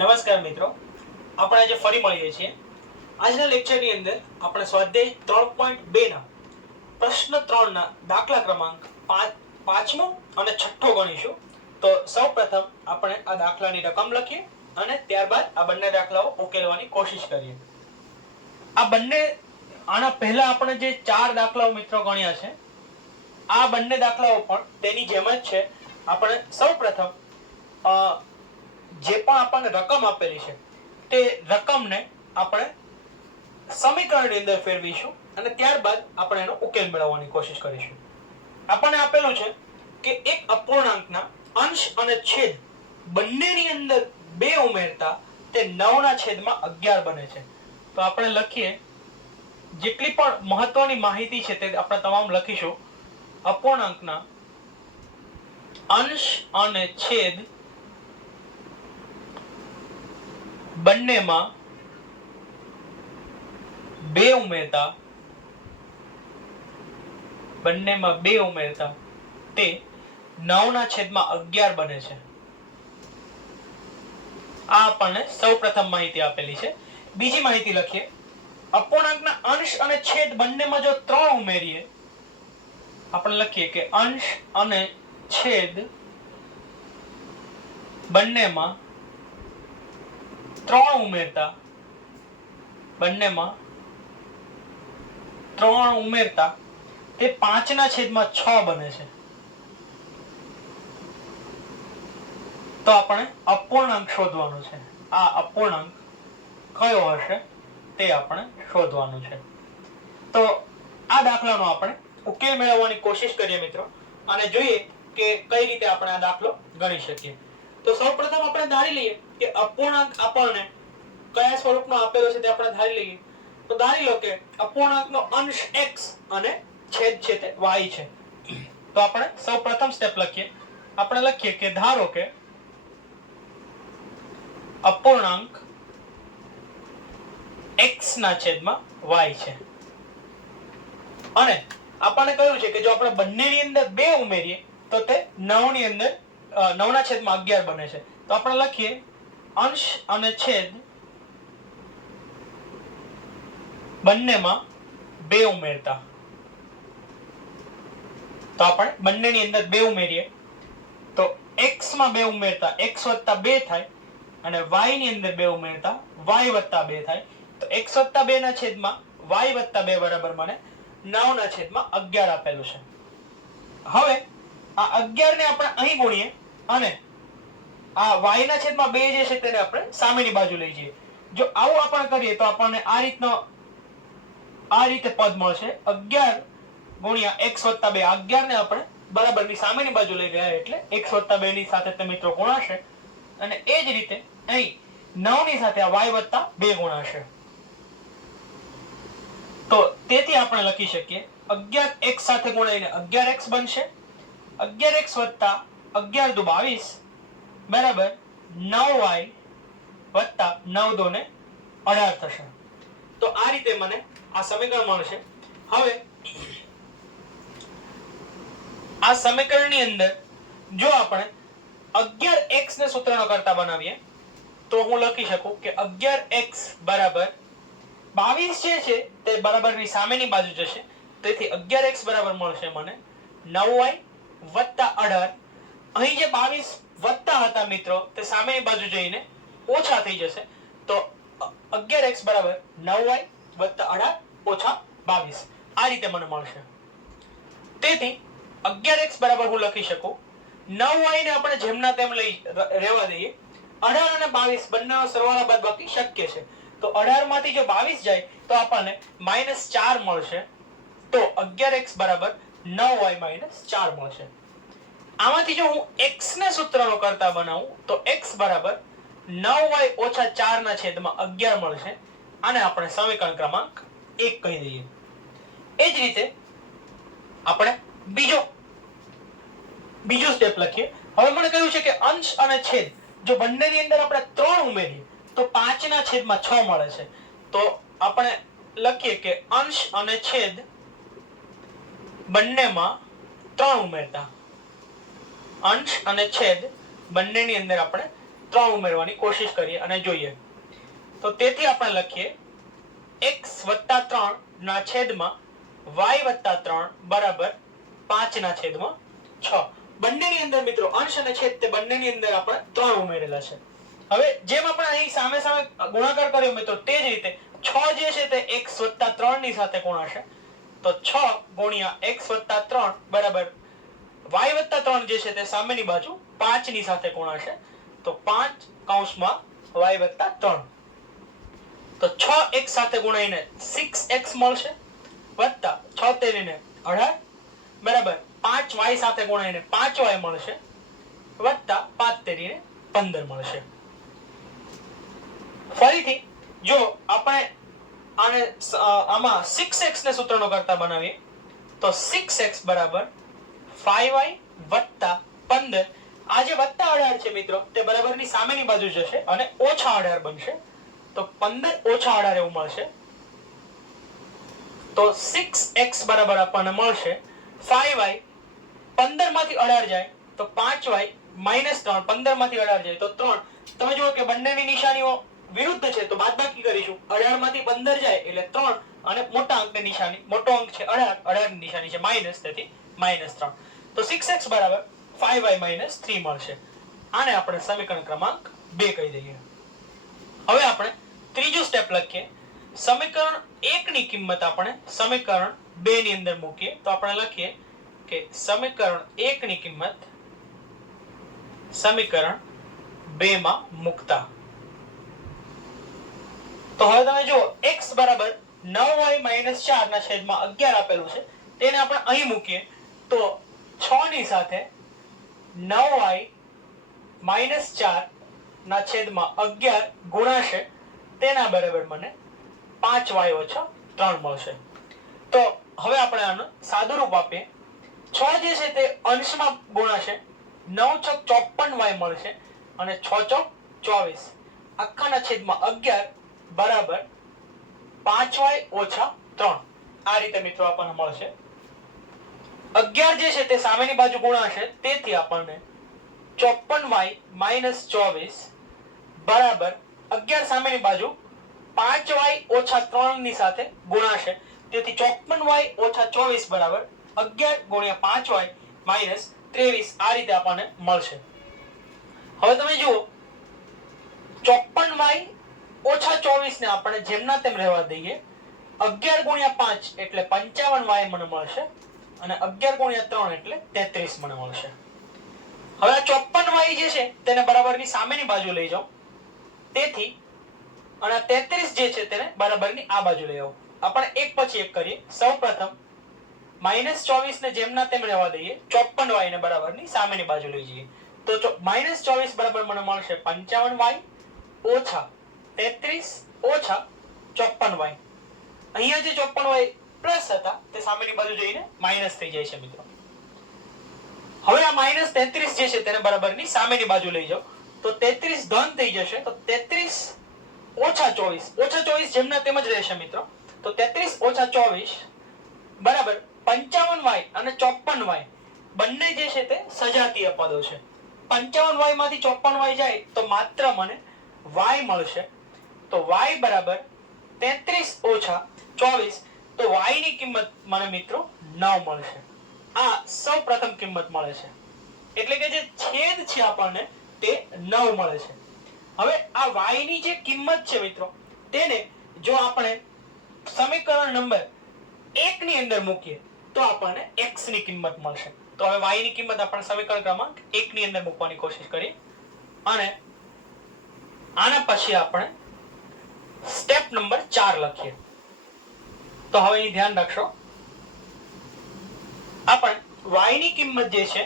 નમસ્કાર મિત્રો, આપણે આજે ફરી મળીએ છીએ. આજના લેક્ચરની અંદર આપણે સ્વાધ્યાય 3.2 ના પ્રશ્ન 3 ના દાખલા ક્રમાંક 5મો અને 6ઠ્ઠો ગણીશું. તો સૌપ્રથમ આપણે આ દાખલાની રકમ લખીએ અને ત્યારબાદ આ બંને દાખલાઓ ઉકેલવાની કોશિશ કરીએ. આ બંને આના પહેલા આપણે જે 4 દાખલાઓ મિત્રો ગણ્યા છે, આ બંને દાખલાઓ પણ તેની જેમ જ છે. આપણે સૌપ્રથમ જે પણ આપણને રકમ આપેલી છે તે રકમને આપણે સમીકરણની અંદર ફેરવીશું અને ત્યારબાદ આપણે એનો ઉકેલ મેળવવાની કોશિશ કરીશું. આપણને આપેલું છે કે એક અપૂર્ણાંકના અંશ અને છેદ બંનેની અંદર 2 ઉમેરતા તે 9 ના છેદમાં 11 બને છે. તો આપણે લખીએ, જેટલી પણ મહત્વની માહિતી છે તે આપણે તમામ લખીશું. અપૂર્ણાંકના અંશ અને છેદ બંનેમાં 2 ઉમેરતા તે 9 ના છેદમાં 11 બને છે. આ આપણને સૌપ્રથમ માહિતી આપેલી છે. બીજી માહિતી લખીએ, અપૂર્ણાંકના અંશ અને છેદ બંનેમાં જો 3 ઉમેરીએ, આપણે લખીએ કે અંશ અને છેદ બંનેમાં 3 ઉમેરતા તે 5 ના છેદમાં 6 બને છે. તો આપણે અપૂર્ણાંક શોધવાનું છે. આ અપૂર્ણાંક કયો હશે તે આપણે શોધવાનું છે. તો આ દાખલાનો આપણે ઉકેલ મેળવવાની કોશિશ કરીએ મિત્રો, અને જોઈએ કે કઈ રીતે આપણે આ દાખલો ગણી શકીએ. તો સૌપ્રથમ આપણે ધારી લઈએ કે અપૂર્ણાંક આપણને કયા સ્વરૂપનો આપેલો છે તે આપણે ધારી લઈએ. તો ધારી લો કે અપૂર્ણાંકનો અંશ x અને છેદ છે તે y છે. તો આપણે સૌપ્રથમ સ્ટેપ લખીએ. આપણે લખીએ કે ધારો કે અપૂર્ણાંક x ના છેદમાં y છે અને આપણને કહ્યું છે કે જો આપણે બંનેની અંદર 2 ઉમેરીએ તો તે 9 ની અંદર 9 ના છેદમાં 11 બને છે. તો આપણે લખીએ અંશ અને છેદ બંનેમાં 2 ઉમેરતા. તો આપણે બંનેની અંદર 2 ઉમેરીએ તો x માં 2 ઉમેરતા x + 2 થાય અને y ની અંદર 2 ઉમેરતા y + 2 થાય. તો x + 2 ના છેદમાં y + 2 બરાબર મને 9 ના છેદમાં 11 આપેલું છે. હવે આ 11 ને આપણે અહીં ગુણીએ અને આ y ના છેદમાં 2 જે છે તેને આપણે સામેની બાજુ લઈ જઈએ. જો આવું આપણે કરીએ તો આપણને આ રીતે પદ મળશે. 11 ગુણ્યા x + 2. 11 ને આપણે બરાબરની સામેની બાજુ લઈ ગયા એટલે x + 2 ની સાથે તે મિત્રો ગુણાશે અને એ જ રીતે અહીં 9 ની સાથે આ y + 2 ગુણાશે. તો તેથી આપણે લખી શકીએ 11 x સાથે ગુણાઈને 11x બનશે. 11x + 11 = 22 બરાબર 9y + 9 * 2 = 18 થશે. તો આ રીતે મને આ સમીકરણ મળશે. હવે આ સમીકરણની અંદર જો આપણે 11x ને સૂત્રનો કરતા બનાવીએ તો હું લખી શકું કે 11x બરાબર 22 જે છે તે બરાબરની સામેની બાજુ જશે. તેથી 11x બરાબર મળશે મને 9y + 18. અહીં જે 22 વત્તા હતા મિત્રો તે સામેની બાજુ જઈને ઓછા થઈ જશે. તો 11x બરાબર 9y + 18 - 22 આ રીતે મને મળશે. તેથી 11x બરાબર હું લખી શકું 9y ને આપણે જેમના તેમ લઈ રહેવા દઈએ. 18 અને 22 બંનેનો સરવાળા બાદબાકી શક્ય છે. તો 18 માંથી જો 22 જાય તો આપણને -4 મળશે. તો 11x બરાબર 9y - 4 મળશે. આમાંથી જો હું x ને સૂત્રનો કરતા બનાવું તો x બરાબર 9y - 4 ના છેદમાં 11 મળશે. આને આપણે સમીકરણ ક્રમાંક 1 કહી દઈએ. એ જ રીતે આપણે બીજો સ્ટેપ લખીએ. હવે મને કહ્યું છે કે અંશ અને છેદ જો બંનેની અંદર આપણે 3 ઉમેરીએ તો 5 ના છેદમાં 6 મળે છે. તો આપણે લખીએ કે અંશ અને છેદ બંનેમાં 3 ઉમેરતા અંશ અને છેદ બંનેની અંદર આપણે 3 ઉમેરવાની કોશિશ કરીએ અને જોઈએ. તો તેથી આપણે લખીએ x + 3 ના છેદમાં y + 3 બરાબર 5 ના છેદમાં 6. બંનેની અંદર મિત્રો અંશ અને છેદ તે બંનેની અંદર આપણે 3 ઉમેરેલા છે. હવે જેમ આપણે અહીં સામે સામે ગુણાકાર કર્યો મિત્રો તે જ રીતે 6 જે છે તે x + 3 ની સાથે ગુણાશે. તો 6 ગુણ્યા x + 3 બરાબર y + 3 જે છે તે સામેની બાજુ 5 ની સાથે ગુણાશે. તો 5 કૌંસમાં y + 3. તો 6x સાથે ગુણાઈને 6x મળશે વત્તા 6 તેરીને 18 બરાબર 5y સાથે ગુણાઈને 5y મળશે વત્તા 5 તેરીને 15 મળશે. ફરીથી જો આપણે આને આમાં 6x ને સૂત્રનો કરતા બનાવીએ તો 6x બરાબર 5y વત્તા 15. આ જે વત્તા 18 છે મિત્રો તે બરાબરની સામેની બાજુ જશે અને ઓછા 18 બનશે. તો 15 ઓછા 18 એવું મળશે. તો 6x બરાબર આપણને મળશે 5y. 15 માંથી 18 જાય તો 5y -3. 15 માંથી 18 જાય તો 3. તમે જુઓ કે બંનેની નિશાનીઓ વિરુદ્ધ છે તો બાદબાકી કરીશું. 18 માંથી 15 જાય એટલે 3 અને મોટા અંકની નિશાની મોટો અંક છે 18. 18 ની નિશાની છે માઈનસ, તેથી -3. તો 6x બરાબર 5y - 3 મળશે. આને આપણે સમીકરણ ક્રમાંક 2 કહી દઈએ. હવે આપણે ત્રીજું સ્ટેપ લખીએ. સમીકરણ 1 ની કિંમત આપણે સમીકરણ 2 ની અંદર મૂકીએ. તો આપણે લખીએ કે સમીકરણ 1 ની કિંમત સમીકરણ 2 માં મૂકતા. તો હવે તમે જુઓ x બરાબર 9y - 4 ના છેદમાં 11 આપેલું છે. તેને આપણે અહીં મૂકીએ તો 6 ની સાથે 9y - 4 ના છેદમાં 11 ગુણાશે. તેના બરાબર મને 5y - 3 મળશે. તો હવે આપણે આનું સાદું રૂપ આપીએ. 6 જે છે તે અંશમાં ગુણાશે. 9 × 54y મળશે અને 6 × 24 આખાના છેદમાં 11 બરાબર 5y - 3. આ રીતે મિત્રો આપણને મળશે. 11 જે છે તે સામેની બાજુ ગુણાશે તેથી આપણને 54y - 24 બરાબર 11 સામેની બાજુ 5y - 3 ની સાથે ગુણાશે. તેથી 54y - 24 બરાબર 11 × 5y - 23. આ રીતે આપણને મળશે. હવે તમે જુઓ 54y - 24 ને આપણે જેમના તેમ રહેવા દઈએ. 11 × 5 એટલે 55y મને મળશે અને 11 × 3 એટલે 33 મને મળશે. હવે આ 54y જે છે તેને બરાબરની સામેની બાજુ લઈ જાઓ. તેથી અને 33 જે છે તેને બરાબરની આ બાજુ લઈ આવો. આપણે એક પછી એક કરીએ. સૌપ્રથમ -24 ને જેમના તેમ રહેવા દઈએ. 54y ને બરાબરની સામેની બાજુ લઈ જઈએ. તો -24 બરાબર મને મળશે 55y ઓછા 33 ઓછા 54y. અહીંયા જે 54y પ્લસ હતા તે સામેની બાજુ જઈને માઈનસ થઈ જાય છે મિત્રો. હવે આ -33 જે છે તેને બરાબરની સામેની બાજુ લઈ જાઓ. તો 33 ધન થઈ જશે. તો 33 ઓછા 24 ઓછા 24 જેમના તેમ જ રહેશે મિત્રો. તો 33 ઓછા 24 બરાબર 55y અને 54y બંને જે છે તે સજાતીય પદો છે. 55y માંથી 54y જાય તો માત્ર મને y મળશે. તો y બરાબર 33 ઓછા 24. તો y ની કિંમત મને મિત્રો 9 મળશે. આ સૌપ્રથમ કિંમત મળે છે. એટલે કે જે છેદ છે આપણને તે 9 મળે છે. હવે આ y ની જે કિંમત છે મિત્રો તેને જો આપણે સમીકરણ નંબર 1 ની અંદર મૂકીએ તો આપણને x ની કિંમત મળશે. તો હવે y ની કિંમત આપણે સમીકરણ ક્રમાંક 1 ની અંદર મૂકવાની કોશિશ કરીએ અને આના પછી આપણે સ્ટેપ નંબર 4 લખીએ. તો હવે અહીં ધ્યાન રાખશો આપણે y ની કિંમત જે છે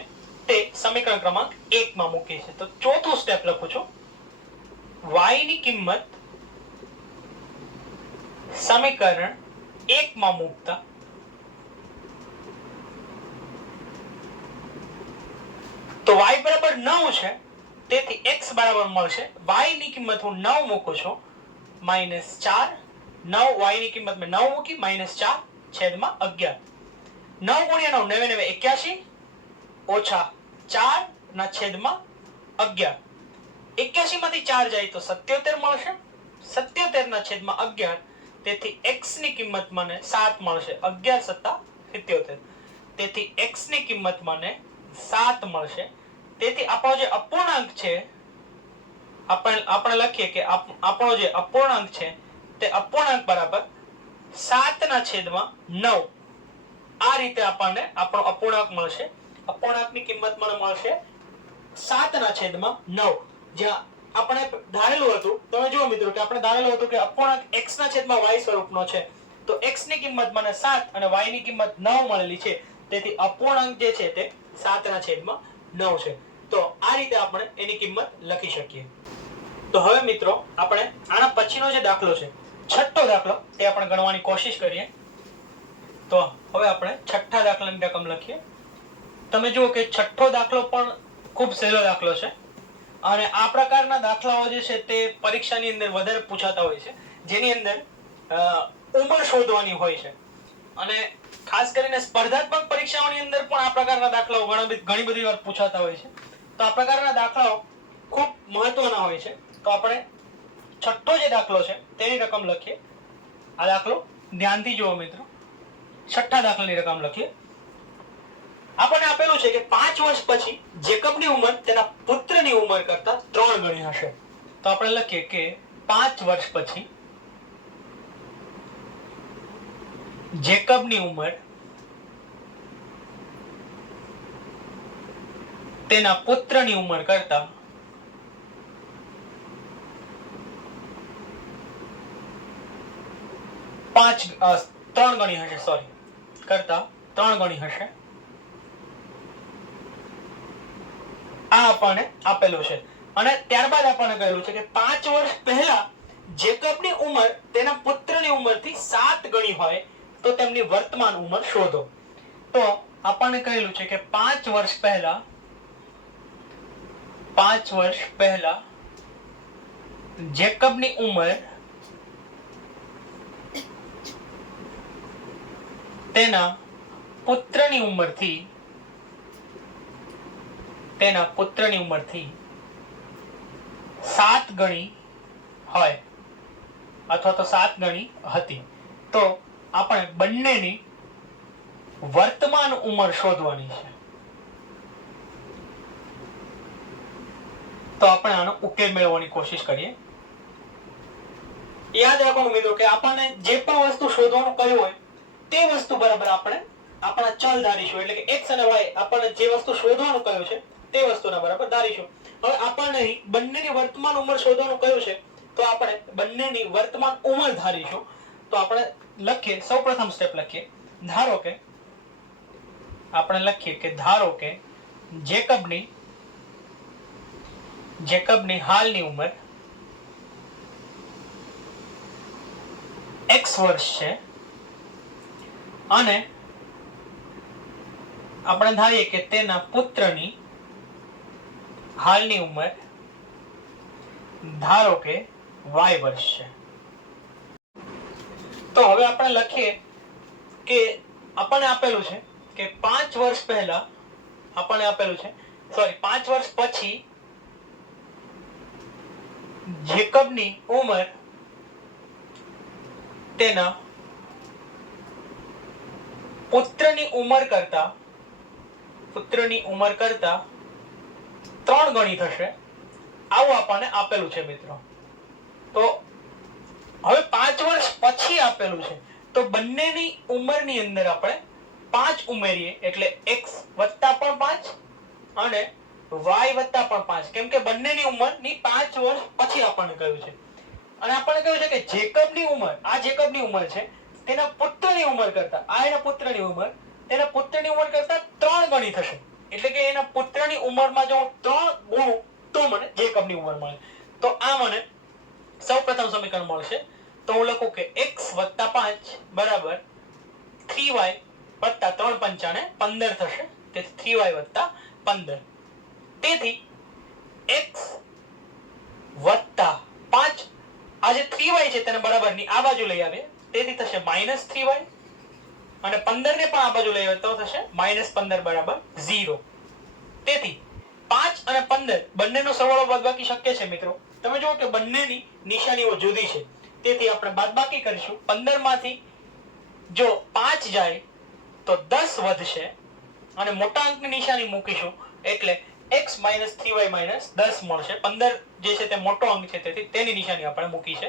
તે સમીકરણ ક્રમાંક 1 માં મૂકીએ છીએ. તો ચોથું સ્ટેપ લખું છું. y ની કિંમત સમીકરણ 1 માં મૂકતા તો y બરાબર 9 છે તેથી x બરાબર મળશે. y ની કિંમત હું 9 મૂકું છું -4. 9 y ની કિંમત મેં 9 મૂકી -4 છેદમાં 11. 9 × 9 9 × 9 81 ઓછા 4 ના છેદમાં 11 81 માંથી 4 જાય તો 77 મળશે. 77 ના છેદમાં 11. તેથી x ની કિંમત મને 7 મળશે. 11 સત્તા 77. તેથી x ની કિંમત મને 7 મળશે. તેથી આપણો જે અપૂર્ણાંક છે આપણે લખીએ કે આપણો જે અપૂર્ણાંક છે તે અપૂર્ણાંક બરાબર 7 ના છેદમાં 9. આ રીતે આપણને આપણો અપૂર્ણાંક મળશે. અપૂર્ણાંકની કિંમત મને મળશે 7 ના છેદમાં 9. જ્યાં આપણે ધારેલું હતું, તમે જુઓ મિત્રો કે આપણે ધારેલું હતું કે અપૂર્ણાંક x ના છેદમાં y સ્વરૂપનો છે. તો x ની કિંમત મને 7 અને y ની કિંમત 9 મળેલી છે. તેથી અપૂર્ણાંક જે છે તે 7 ના છેદમાં 9 છે. તો આ રીતે આપણે એની કિંમત લખી શકીએ. તો હવે મિત્રો આપણે આના પછીનો જે દાખલો છે, છઠ્ઠો દાખલો, તે આપણે ગણવાની કોશિશ કરીએ. તો હવે આપણે છઠ્ઠા દાખલાની રકમ લખીએ. તમે જુઓ કે છઠ્ઠો દાખલો પણ ખૂબ સહેલો દાખલો છે અને આ પ્રકારના દાખલાઓ જે છે તે પરીક્ષાની અંદર વધારે પૂછાતા હોય છે, જેની અંદર ઉંમર શોધવાની હોય છે. અને ખાસ કરીને સ્પર્ધાત્મક પરીક્ષાઓની અંદર પણ આ પ્રકારના દાખલાઓ ઘણી બધી વાર પૂછાતા હોય છે. તો આ પ્રકારના દાખલાઓ ખૂબ મહત્વના હોય છે. તો આપણે છઠ્ઠો જે દાખલો છે તેની રકમ લખીએ. આ દાખલો ધ્યાનથી જુઓ મિત્રો. છઠ્ઠા દાખલાની રકમ લખીએ. આપણને આપેલું છે કે 5 વર્ષ પછી જેકબની ઉંમર તેના પુત્રની ઉંમર કરતા 3 ગણી હશે. તો આપણે લખીએ કે 5 વર્ષ પછી જેકબની ઉંમર તેના પુત્રની ઉંમર કરતા 3 ગણી હશે. કરતા 3 ગણી હશે. આ આપણને આપેલું છે. અને ત્યારબાદ આપણને કહેલું છે કે 5 વર્ષ પહેલા જેકબની ઉંમર તેના પુત્રની ઉંમરથી 7 ગણી હોય તો તેમની વર્તમાન ઉંમર શોધો. તો આપણને કહેલું છે કે 5 વર્ષ પહેલા જેકબની ઉંમર તેના પુત્રની ઉંમરથી 7 ગણી હોય અથવા તો 7 ગણી હતી. તો આપણે બંનેની વર્તમાન ઉંમર શોધવાની છે. તો આપણે આનો ઉકેલ મેળવવાની કોશિશ કરીએ. યાદ રાખવાનું મિત્રો કે આપણને જે પણ વસ્તુ શોધવાનું કહ્યું હોય તે વસ્તુ બરાબર આપણે આપણા ચલ ધારીશું. એટલે કે x અને y આપણને જે વસ્તુ શોધવાનું કહ્યું છે તે વસ્તુના બરાબર ધારીશું. હવે આપણને બંનેની વર્તમાન ઉંમર શોધવાનું કહ્યું છે તો આપણે બંનેની વર્તમાન ઉંમર ધારીશું. તો આપણે લખીએ, સૌપ્રથમ સ્ટેપ લખીએ. ધારો કે જેકબની હાલની ઉંમર x વર્ષ છે અને આપણે ધારીએ કે તેના પુત્રની હાલની ઉંમર ધારો કે y વર્ષ છે. તો હવે આપણે લખીએ કે આપણને આપેલું છે કે 5 વર્ષ પહેલા આપણને આપેલું છે 5 વર્ષ પછી જેકબની ઉંમર તેના પુત્રની ઉંમર કરતા 3 ગણી થશે. આવું આપણને આપેલું છે મિત્રો. તો હવે 5 વર્ષ પછી આપેલું છે તો બંનેની ઉંમરની અંદર આપણે 5 ઉમેરીએ એટલે x વત્તા પણ 5 અને y વત્તા પણ 5. કેમ કે બંનેની ઉંમરની 5 વર્ષ પછી આપણને કહ્યું છે. અને આપણને કહ્યું છે કે જેકબની ઉંમર છે તેના પુત્રની ઉંમર કરતા એના પુત્રની ઉંમર કરતા 3 ગણી થશે. એટલે કે એના પુત્રની ઉંમરમાં જો 3 ગુણું તો મને જેકબની ઉંમર મળે. તો આ મને સૌપ્રથમ સમીકરણ મળશે. તો હું લખું કે x + 5 બરાબર 3y + 3 પંચાને 15 થશે. તેથી 3y + 15. તેથી x + 5 આ જે 3y છે તેને બરાબરની આ બાજુ લઈ આવે તેથી થશે -3y અને 15 ને પણ આ બાજુ લઈ આવે તો થશે -15 બરાબર 0. તેથી 5 અને 15 બંનેનો સરવાળો બાદબાકી શક્ય છે મિત્રો. તમે જુઓ કે બંનેની નિશાનીઓ જુદી છે, તેથી આપણે બાદબાકી કરીશું. 15 માંથી જો 5 જાય તો 10 વધશે અને મોટા અંકની નિશાની મૂકીશું એટલે x - 3y - 10 મળશે. 15 જે છે તે મોટો અંક છે, તેથી તેની નિશાની આપણે મૂકી છે.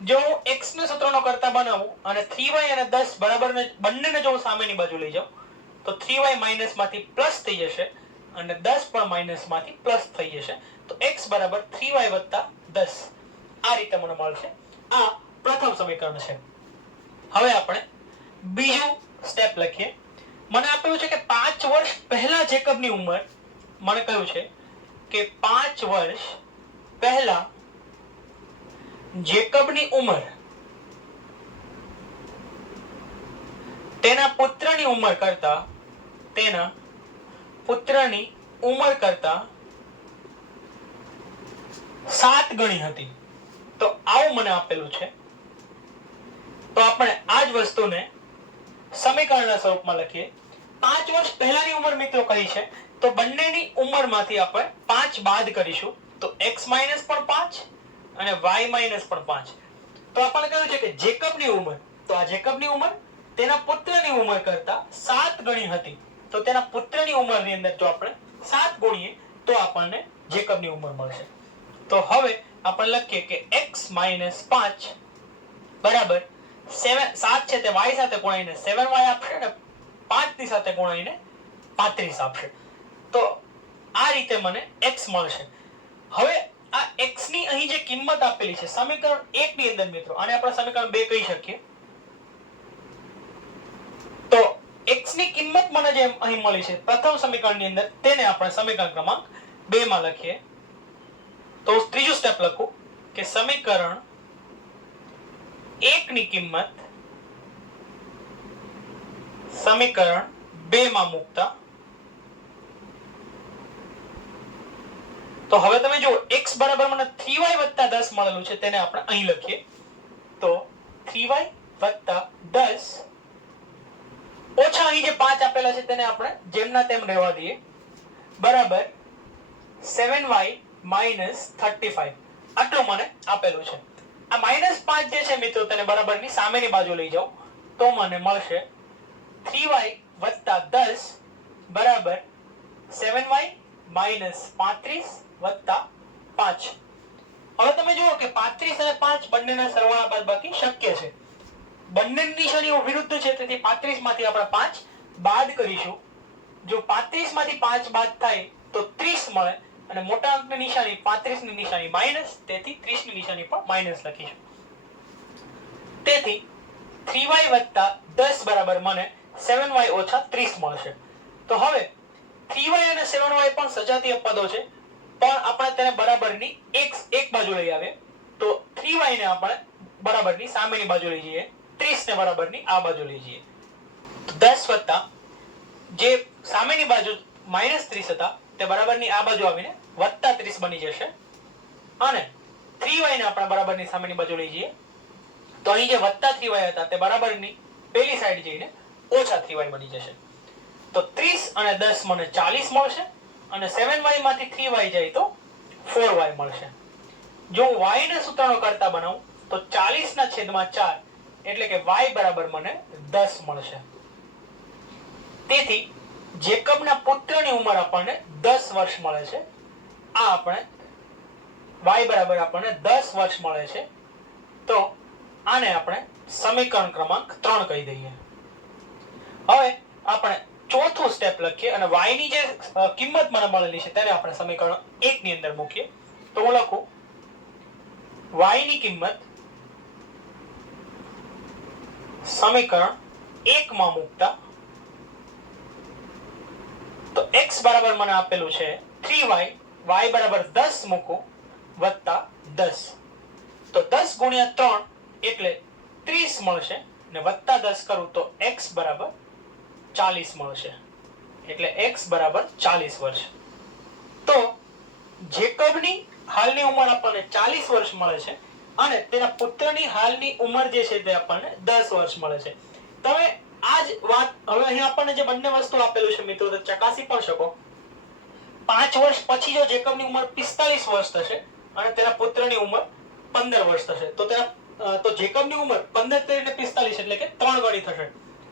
જો હું x ને સૂત્રનો કરતા બનાવું અને 3y અને 10 બરાબરને બંનેને જો હું સામેની બાજુ લઈ જાઉં તો 3y માઈનસ માંથી પ્લસ થઈ જશે અને 10 પણ માઈનસ માંથી પ્લસ થઈ જશે. તો x બરાબર 3y વત્તા 10 આ રીતે મને મળશે. આ પ્રથમ સમીકરણ છે. હવે આપણે બીજું સ્ટેપ લખીએ. મને આપેલું છે કે 5 વર્ષ પહેલા જેકબની ઉંમર, મને કહ્યું છે કે 5 વર્ષ પહેલા જેકબની ઉંમર તેના પુત્રની ઉંમર કરતા 7 ગણી હતી. તો આવું મને આપેલું છે. તો આપણે આ જ વસ્તુને સમીકરણના સ્વરૂપમાં લખીએ. 5 વર્ષ પહેલાની ઉંમર મિત્રો કઈ છે, તો બંનેની ઉંમરમાંથી આપણે 5 બાદ કરીશું તો x માઈનસ પણ 5 અને y માઈનસ પણ 5. તો આપણને કહ્યું છે કે જેકબની ઉંમર, તો આ જેકબની ઉંમર તેના પુત્રની ઉંમર કરતા 7 ગણી હતી. તો તેના પુત્રની ઉંમરની અંદર જો આપણે 7 ગુણીએ તો આપણને જેકબની ઉંમર મળશે. તો હવે આપણે લખીએ કે x - 5 બરાબર 7 છે તે y સાથે ગુણાઈને 7y આપશે ને 5 ની સાથે ગુણાઈને 35 આપશે. તો આ રીતે મને x મળશે. હવે આ x ની અહીં જે કિંમત આપેલી છે સમીકરણ 1 ની અંદર મિત્રો, આને આપણે સમીકરણ 2 કહી શકીએ. તો x ની કિંમત મને જે અહીં મળી છે પ્રથમ સમીકરણની અંદર, તેને આપણે સમીકરણ ક્રમાંક 2 માં લખીએ. તો ત્રીજું સ્ટેપ લખું કે સમીકરણ 1 ની કિંમત સમીકરણ 2 માં મૂકતા, તો હવે તમે જો x બરાબર મને 3y વત્તા 10 મળેલું છે, તેને આપણે અહીં લખીએ. તો 3y વત્તા 10 ઓછા અહીં જે 5 આપેલા છે તેને આપણે જેમના તેમ રહેવા દઈએ, બરાબર 7y માઈનસ 35 આટલું મને આપેલું છે. આ -5 જે છે મિત્રો તેને બરાબરની સામેની બાજુ લઈ જાઓ તો મને મળશે 3y વત્તા 10 બરાબર 7y માઈનસ 35 વત્તા 5. હવે તમે જુઓ કે 35 અને 5 બંનેના સરવાળા બાદબાકી શક્ય છે. બંનેની નિશાનીઓ વિરુદ્ધ છે, તેથી 35 માંથી આપણે 5 બાદ કરીશું. જો 35 માંથી 5 બાદ થાય તો 30 મળે અને મોટા અંકની નિશાની 35 ની નિશાની માઈનસ, તેથી 30 ની નિશાની પણ માઈનસ લખીશું. તેથી 3y વત્તા 10 બરાબર મને 7y ઓછા 30 મળશે. તો હવે 3y અને 7y પણ સજાતીય પદો છે, પણ આપણે તેને બરાબરની એક બાજુ લઈ આવીએ તો 3y ને આપણે બરાબરની સામેની બાજુ લઈ જઈએ, 30 ને બરાબરની આ બાજુ લઈ જઈએ. તો 10 વત્તા જે સામેની બાજુ -30 હતા તે બરાબરની આ બાજુ આવીને વત્તા 30 બની જશે અને 3y ને આપણે બરાબરની સામેની બાજુ લઈ જઈએ તો અહીં જે વત્તા 3y હતા તે બરાબરની પેલી સાઈડ જઈને ઓછા 3y બની જશે. તો 30 અને 10 મને 40 મળશે અને 7y માંથી 3y જાય તો 4y મળશે. જો y ને સૂત્રનો કરતા બનાવું તો 40 ના છેદમાં 4 એટલે કે y બરાબર મને 10 મળશે. તેથી જેકબના પુત્રની ઉંમર આપણને 10 વર્ષ મળે છે. આ આપણે y બરાબર આપણને 10 વર્ષ મળે છે. તો આને આપણે સમીકરણ ક્રમાંક 3 કહી દઈએ. હવે આપણે ચોથું સ્ટેપ લખીએ અને y ની જે કિંમત મને મળેલી છે તેને આપણે સમીકરણ 1 ની અંદર મૂકીએ. તો હું લખું y ની કિંમત સમીકરણ 1 માં મૂકતા, તો x બરાબર મને આપેલું છે 3y, y બરાબર 10 મૂકું વત્તા 10. તો 10 ગુણ્યા 3 એટલે 30 મળશે ને વત્તા 10 કરું તો x બરાબર 40 મળશે. એટલે x બરાબર 40 વર્ષ. તો જેકબની હાલની ઉંમર આપણને 40 વર્ષ મળે છે અને તેના પુત્રની હાલની ઉંમર જે છે તે આપણને 10 વર્ષ મળે છે. તમે આ જ વાત હવે અહીં આપણને જે બંને વસ્તુ આપેલું છે મિત્રો તે ચકાસી પણ શકો. 5 વર્ષ પછી જો જેકબની ઉંમર 45 વર્ષ થશે અને તેના પુત્રની ઉંમર 15 વર્ષ થશે તો જેકબની ઉંમર 15 + 45 એટલે કે 3 ગણી થશે.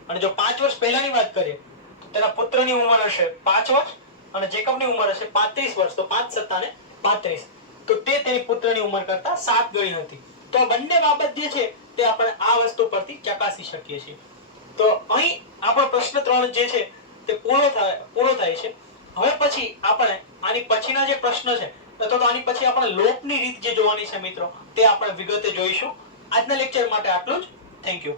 અને જો 5 વર્ષ પહેલાની વાત કરીએ તો તેના પુત્રની ઉંમર હશે 5 વર્ષ અને જેકબની ઉંમર હશે 35 વર્ષ. તો 5 + 7 = 35. તો તે તેની પુત્રની ઉંમર કરતા 7 ગણી હતી. તો આ બંને બાબત જે છે તે આપણે આ વસ્તુ પરથી ચકાસી શકીએ છીએ. તો અહીં આપણો પ્રશ્ન 3 જે છે તે પૂરો થાય છે. હવે પછી આપણે આની પછીના જે પ્રશ્ન છે તો આની પછી આપણે લોપની રીત જે જોવાની છે મિત્રો તે આપણે વિગતે જોઈશું. આજના લેક્ચર માટે આટલું જ. Thank you.